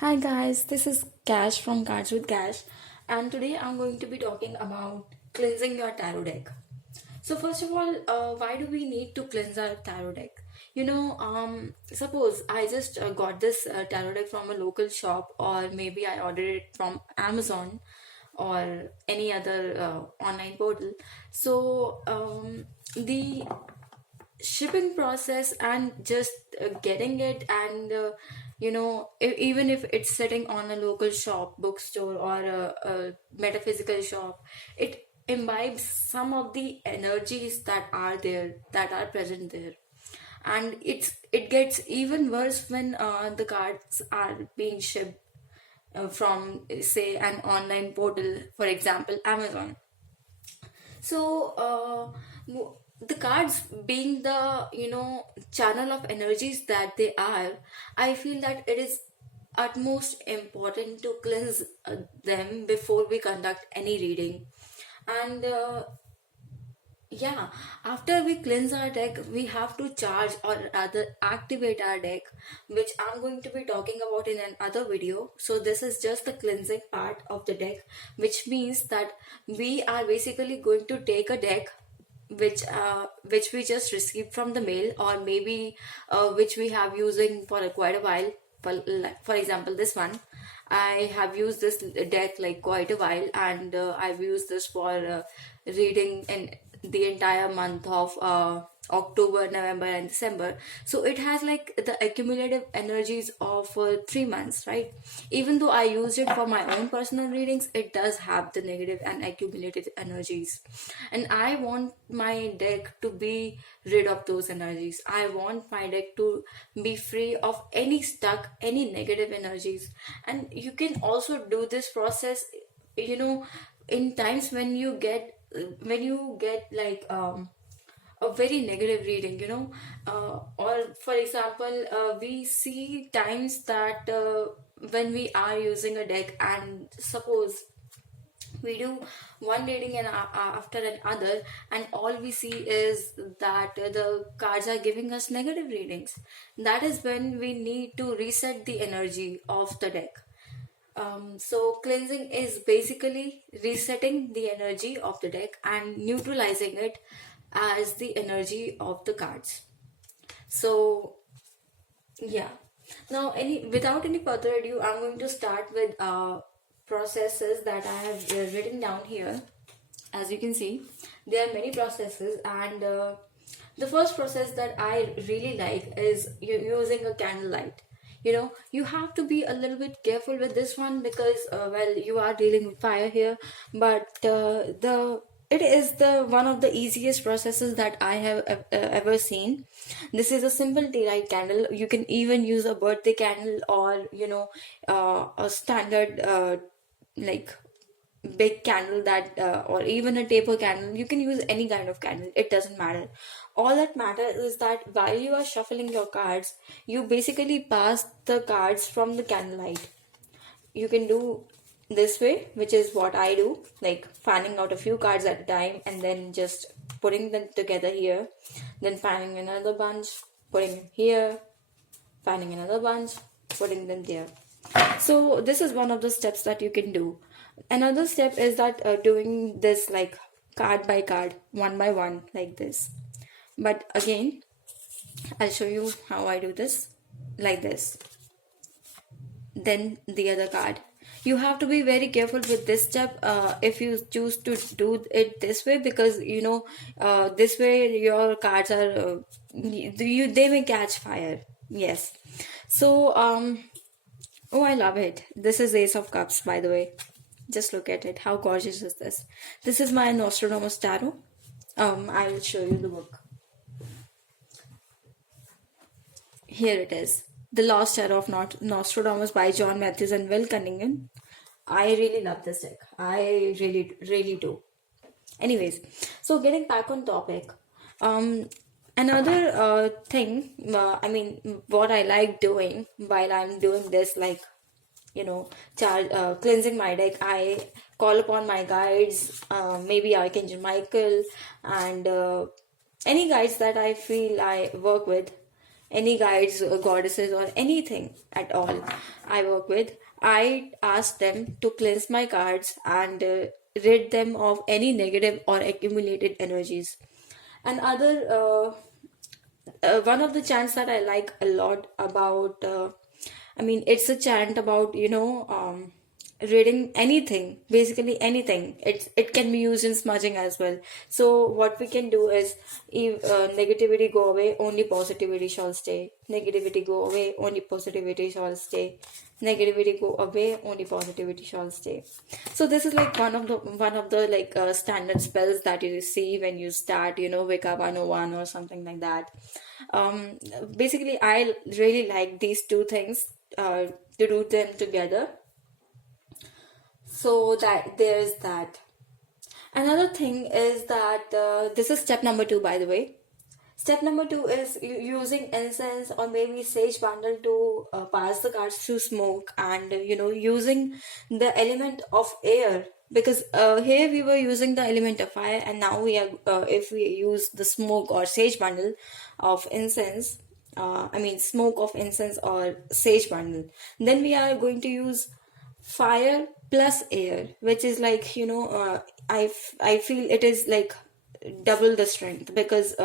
Hi guys, this is Cash from Cards with Cash, and today I'm going to be talking about cleansing your tarot deck. So first of all, why do we need to cleanse our tarot deck? Suppose I just got this tarot deck from a local shop, or maybe I ordered it from Amazon or any other online portal. The shipping process and just getting it and even if it's sitting on a local shop bookstore or a metaphysical shop, it imbibes some of the energies that are there, that are present there. And it gets even worse when the cards are being shipped from, say, an online portal, for example Amazon. So, the cards being the channel of energies that they are, I feel that it is utmost important to cleanse them before we conduct any reading. And yeah, after we cleanse our deck, we have to charge or rather activate our deck, which I'm going to be talking about in another video. So, this is just the cleansing part of the deck, which means that we are basically going to take a deck which we just received from the mail, or maybe which we have using for quite a while. For example, this one, I have used this deck like quite a while, and I've used this for reading in the entire month of October, November, and December. So it has like the accumulative energies of 3 months, right? Even though I used it for my own personal readings, it does have the negative and accumulated energies. And I want my deck to be rid of those energies. I want my deck to be free of any stuck, any negative energies. And you can also do this process, you know, in times when you get like a very negative reading, or for example, we see times that when we are using a deck, and suppose we do one reading and after another, and all we see is that the cards are giving us negative readings. That is when we need to reset the energy of the deck. So cleansing is basically resetting the energy of the deck and neutralizing it as the energy of the cards. So yeah. Now, any without any further ado, I'm going to start with processes that I have written down here. As you can see, there are many processes, and the first process that I really like is using a candlelight. You have to be a little bit careful with this one because well, you are dealing with fire here, but the it is the one of the easiest processes that I have ever seen. This is a simple tea light candle. You can even use a birthday candle, or a standard like big candle, that or even a taper candle. You can use any kind of candle, it doesn't matter. All that matters is that while you are shuffling your cards, you basically pass the cards from the candlelight. You can do this way, which is what I do, like fanning out a few cards at a time and then just putting them together here, then fanning another bunch, putting them here, fanning another bunch, putting them there. So this is one of the steps that you can do. Another step is that doing this like card by card, one by one, like this. But again, I'll show you how I do this, like this. Then the other card. You have to be very careful with this step if you choose to do it this way, because this way your cards are they may catch fire. Yes. So oh, I love it. This is Ace of Cups, by the way. Just look at it. How gorgeous is this? This is my Nostradamus tarot. I will show you the book. Here it is. The Lost Tarot of Nostradamus by John Matthews and Will Cunningham. I really love this deck. I really, really do. Anyways, so getting back on topic. Another thing, I mean, what I like doing while I'm doing this, like, cleansing my deck, I call upon my guides, maybe Archangel Michael, and any guides that I feel I work with. any guides or goddesses or anything at all I work with, I ask them to cleanse my cards and rid them of any negative or accumulated energies. And other one of the chants that I like a lot about, I mean, it's a chant about, reading anything, basically anything. It can be used in smudging as well. So what we can do is, if negativity go away, only positivity shall stay. Negativity go away, only positivity shall stay. Negativity go away, only positivity shall stay. So this is like one of the like standard spells that you see when you start, Wicca 101 or something like that. um Basically, I really like these two things, to do them together. So that there's that. Another thing is that, this is step number 2, by the way. Step number 2 is using incense or maybe sage bundle to pass the cards through smoke, and using the element of air, because here we were using the element of fire, and now we are, if we use the smoke or sage bundle of incense, I mean smoke of incense or sage bundle, then we are going to use fire plus air, which is like, I feel it is like double the strength, because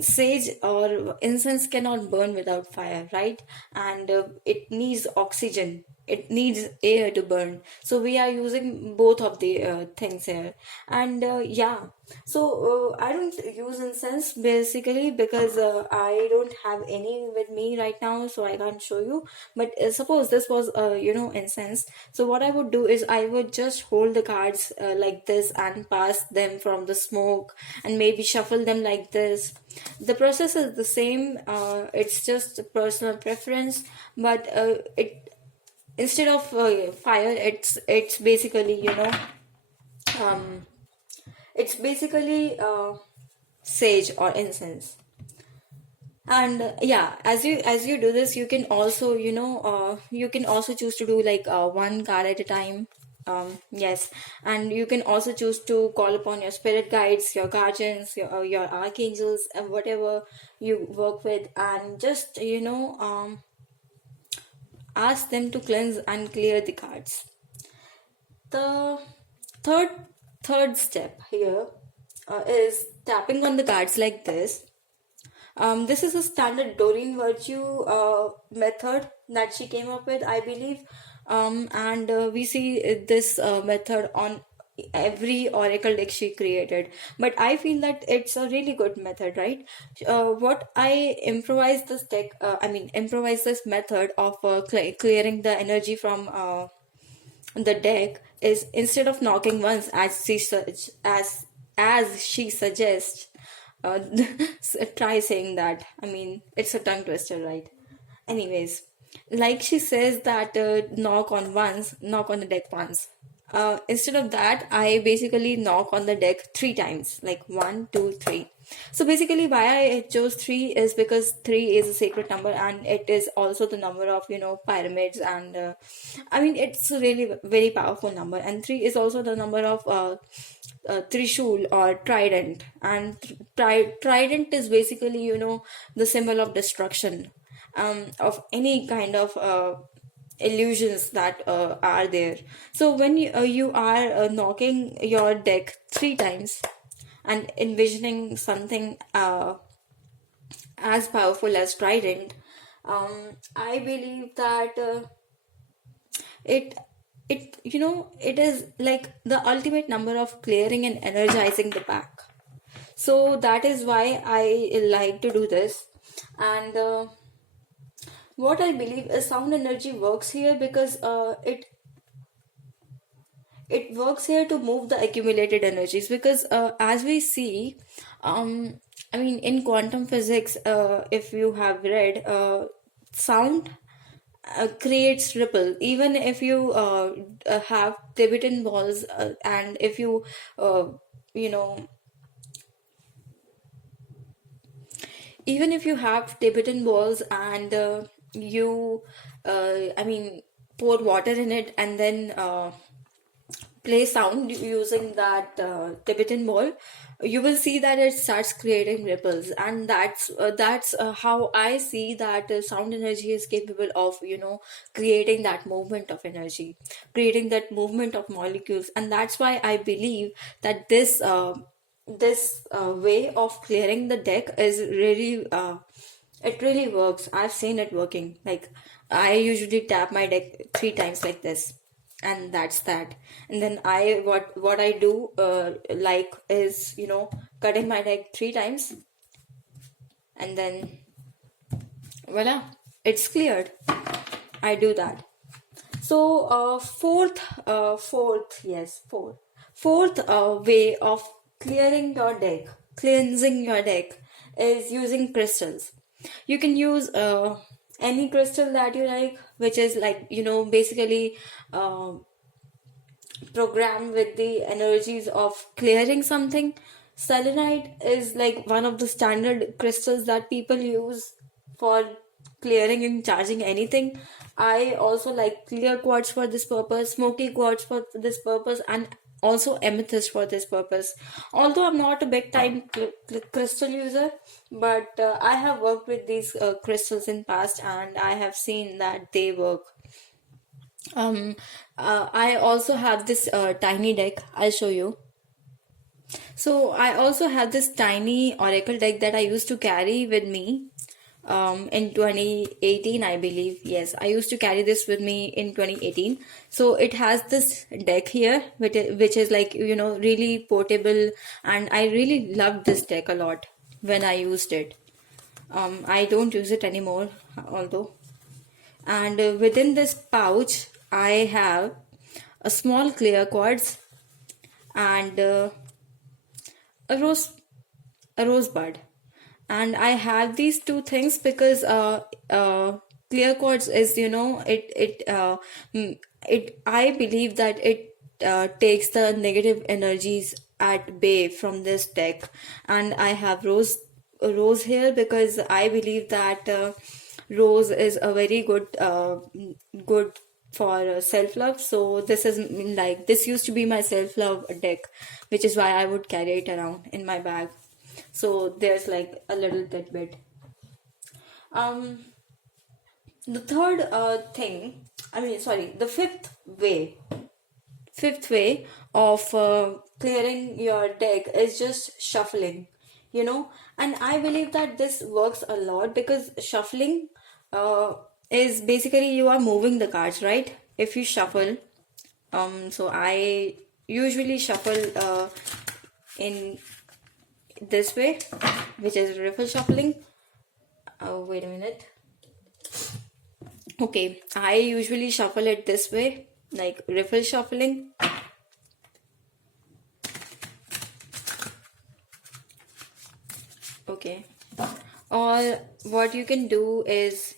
sage or incense cannot burn without fire, right? And it needs oxygen, it needs air to burn, so we are using both of the things here. And yeah, so I don't use incense basically because I don't have any with me right now, so I can't show you. But suppose this was incense, so what I would do is I would just hold the cards like this and pass them from the smoke, and maybe shuffle them like this. The process is the same, it's just a personal preference. But it instead of fire, it's basically, um it's basically sage or incense. And yeah, as you do this, you can also, you can also choose to do like one card at a time. Yes. And you can also choose to call upon your spirit guides, your guardians, your archangels, and whatever you work with, and just, ask them to cleanse and clear the cards. The third third step here is tapping on the cards like this. This is a standard Doreen Virtue method that she came up with, I believe. And we see this method on every oracle deck she created. But I feel that it's a really good method, right? What I improvise this method of clearing the energy from the deck is, instead of knocking once as she suggests, uh, try saying that. I mean, it's a tongue twister, right? Anyways, like she says that, knock on once, knock on the deck once. Instead of that, I basically knock on the deck 3 times, like one, two, three. So basically, why I chose three is because three is a sacred number, and it is also the number of, pyramids, and I mean, it's a really very powerful number. And three is also the number of trishul or trident, and trident is basically, the symbol of destruction, of any kind of illusions that are there. So when you are knocking your deck 3 times and envisioning something as powerful as trident, I believe that it it is like the ultimate number of clearing and energizing the pack. So that is why I like to do this. And what I believe is sound energy works here because it works here to move the accumulated energies, because as we see, I mean, in quantum physics, if you have read, sound creates ripple. Even if you have Tibetan balls, and if you you know even if you have Tibetan balls, and you I mean, pour water in it, and then play sound using that Tibetan ball, you will see that it starts creating ripples, and that's how I see that sound energy is capable of, creating that movement of energy, creating that movement of molecules, and that's why I believe that this way of clearing the deck is really it really works. I've seen it working. Like, I usually tap my deck 3 times like this, and that's that. And then what I do like is, cutting my deck 3 times, and then voila, it's cleared. I do that. So, fourth way of clearing your deck, cleansing your deck, is using crystals. You can use any crystal that you like, which is like, basically uh, programmed with the energies of clearing something. Selenite is like one of the standard crystals that people use for clearing and charging anything. I also like clear quartz for this purpose, smoky quartz for this purpose, and also amethyst for this purpose. Although I'm not a big time crystal user, but I have worked with these crystals in past, and I have seen that they work. um I also have this tiny deck. I'll show you. So I also have this tiny oracle deck that I used to carry with me in 2018, I believe. Yes, I used to carry this with me in 2018. So it has this deck here, which is like, really portable, and I really loved this deck a lot when I used it. I don't use it anymore, although. And within this pouch, I have a small clear quartz and a rose a rosebud. And I have these two things because clear quartz is, it I believe that it takes the negative energies at bay from this deck. And I have rose here because I believe that rose is a very good for self love. So this is like, this used to be my self love deck, which is why I would carry it around in my bag. So there's like a little tidbit. Um, the third thing, I mean, sorry, the fifth way of clearing your deck is just shuffling, and I believe that this works a lot because shuffling uh, is basically you are moving the cards, right? If you shuffle, so I usually shuffle in this way, which is riffle shuffling. Oh, wait a minute. Okay, I usually shuffle it this way, like riffle shuffling. Okay. Or what you can do is,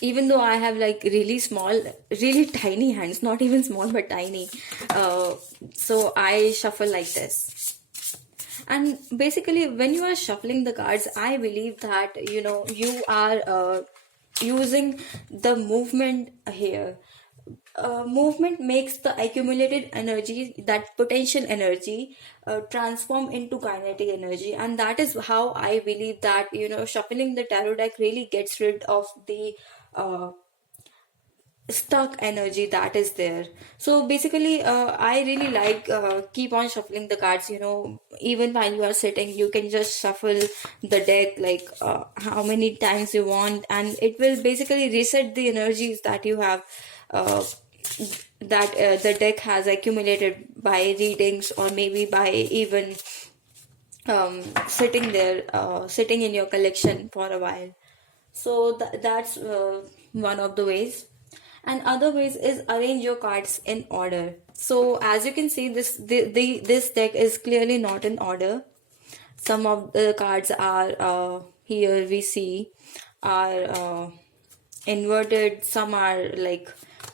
even though I have like really small, really tiny hands, not even small but tiny, so I shuffle like this. And basically, when you are shuffling the cards, I believe that, you are using the movement here. Movement makes the accumulated energy, that potential energy, transform into kinetic energy, and that is how I believe that, shuffling the tarot deck really gets rid of the stuck energy that is there. So basically, I really like keep on shuffling the cards. Even while you are sitting, you can just shuffle the deck like how many times you want, and it will basically reset the energies that you have, uh, that the deck has accumulated by readings, or maybe by even sitting in your collection for a while. So that's one of the ways. And other ways is arrange your cards in order. So as you can see, this deck is clearly not in order. Some of the cards are here we see are inverted. Some are like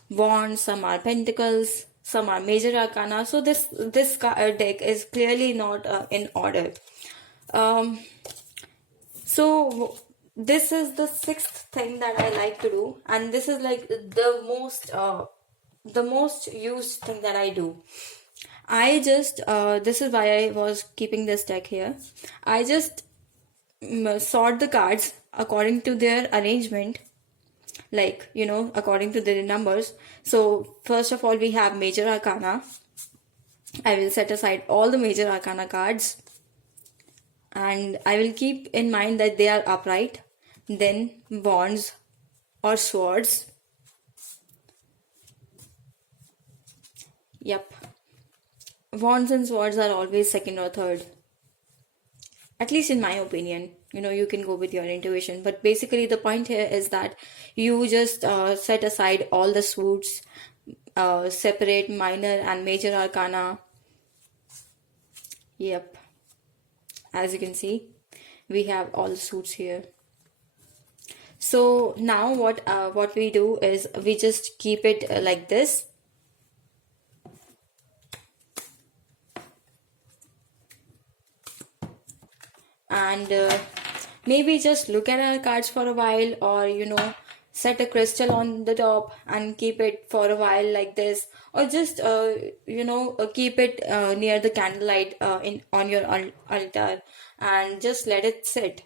wands. Some are pentacles. Some are major arcana. So this deck is clearly not in order. Um, so this is the sixth thing that I like to do, and this is like the most the most used thing that I do. I just, this is why I was keeping this deck here. I just sort the cards according to their arrangement, like, according to their numbers. So, first of all, we have Major Arcana. I will set aside all the Major Arcana cards and I will keep in mind that they are upright. Then, Wands or Swords. Yep. Wands and swords are always second or third, at least in my opinion. You can go with your intuition, but basically the point here is that you just set aside all the suits, separate minor and major arcana. Yep, as you can see, we have all the suits here. So now what we do is we just keep it like this. And maybe just look at our cards for a while, or set a crystal on the top and keep it for a while like this, or just keep it near the candlelight in on your altar, and just let it sit.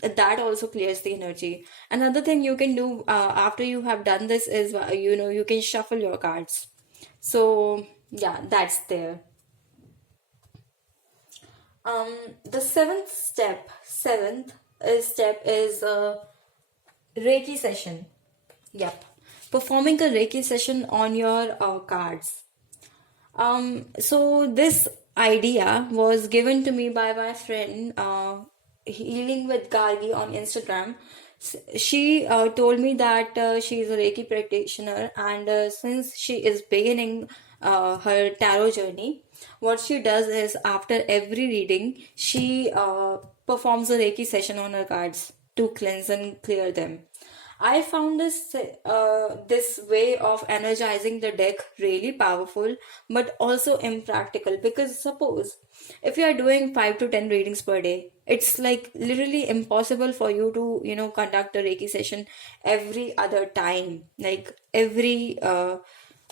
That also clears the energy. Another thing you can do after you have done this is you can shuffle your cards. So yeah, that's there. The seventh step is Reiki session. Yep. Performing a Reiki session on your cards. So this idea was given to me by my friend, Healing with Gargi on Instagram. She told me that she is a Reiki practitioner, and since she is beginning her tarot journey, what she does is after every reading, she performs a Reiki session on her cards to cleanse and clear them. I found this way of energizing the deck really powerful, but also impractical, because suppose if you are doing 5 to 10 readings per day, it's like literally impossible for you to conduct a Reiki session every other time, like every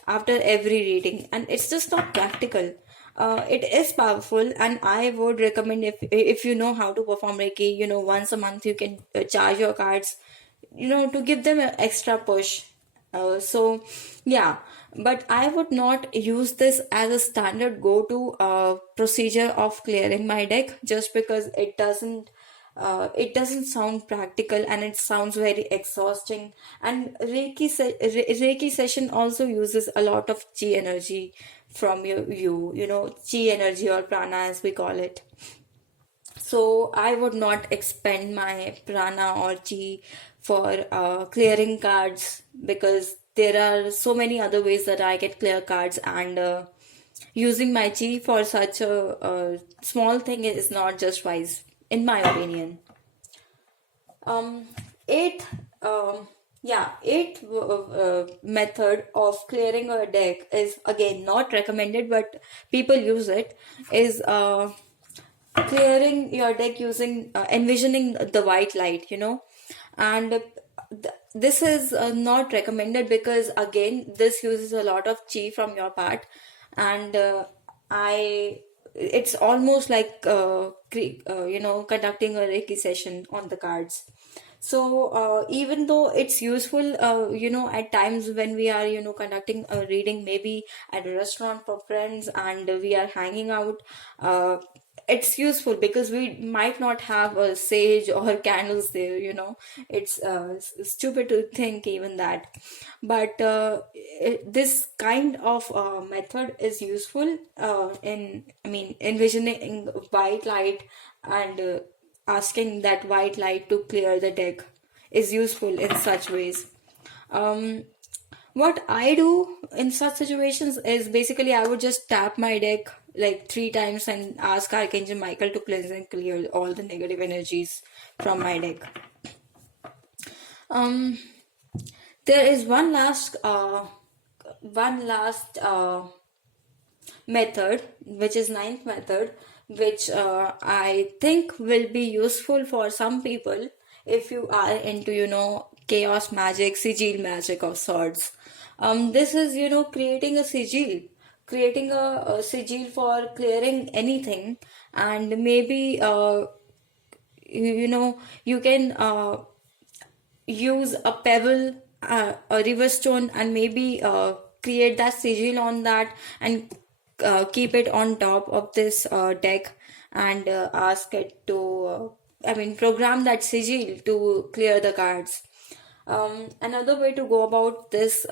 after every reading, and it's just not practical. It is powerful, and I would recommend, if you know how to perform Reiki, once a month you can charge your cards, to give them an extra push. So yeah, but I would not use this as a standard go-to procedure of clearing my deck, just because it doesn't sound practical, and it sounds very exhausting. And Reiki session also uses a lot of chi energy from chi energy, or prana as we call it. So I would not expend my prana or chi for clearing cards, because there are so many other ways that I can clear cards, and using my chi for such a small thing is not just wise, in my opinion. Um, eighth, eighth method of clearing a deck is again not recommended, but people use it. Is clearing your deck using envisioning the white light, and this is not recommended, because again this uses a lot of chi from your part, and I it's almost like conducting a Reiki session on the cards. So even though it's useful, at times when we are conducting a reading, maybe at a restaurant for friends, and we are hanging out, it's useful because we might not have a sage or candles there. It's stupid to think even that, but this kind of method is useful in, I mean, envisioning white light, and asking that white light to clear the deck is useful in such ways. um what I do in such situations is basically I would just tap my deck like 3 times and ask Archangel Michael to cleanse and clear all the negative energies from my deck. Um, there is one last method, which is ninth method, which I think will be useful for some people if you are into chaos magic, sigil magic of sorts. This is, creating a sigil, creating a sigil for clearing anything. And maybe you can use a pebble, a river stone, and maybe create that sigil on that, and keep it on top of this deck, and ask it to, program that sigil to clear the cards. Another way to go about this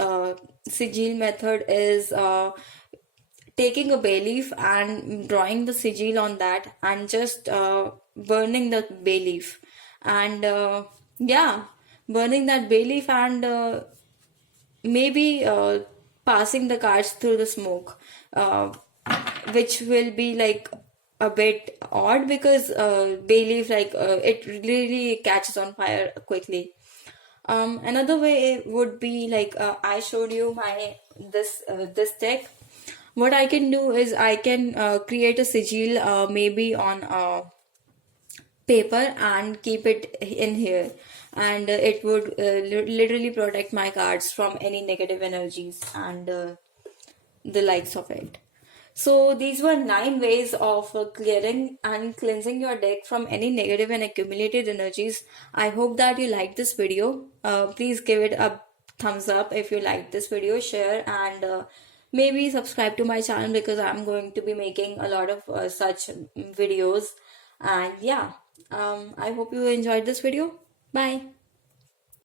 sigil method is taking a bay leaf and drawing the sigil on that, and just burning the bay leaf. And yeah, burning that bay leaf, and maybe passing the cards through the smoke, which will be like a bit odd, because bay leaf, like, it really catches on fire quickly. Another way would be like, I showed you my this deck. What I can do is I can create a sigil, maybe on paper, and keep it in here, and it would literally protect my cards from any negative energies, and the likes of it. So these were 9 ways of clearing and cleansing your deck from any negative and accumulated energies. I hope that you liked this video. Please give it a thumbs up if you liked this video, share, and maybe subscribe to my channel, because I'm going to be making a lot of such videos. And yeah, I hope you enjoyed this video. Bye.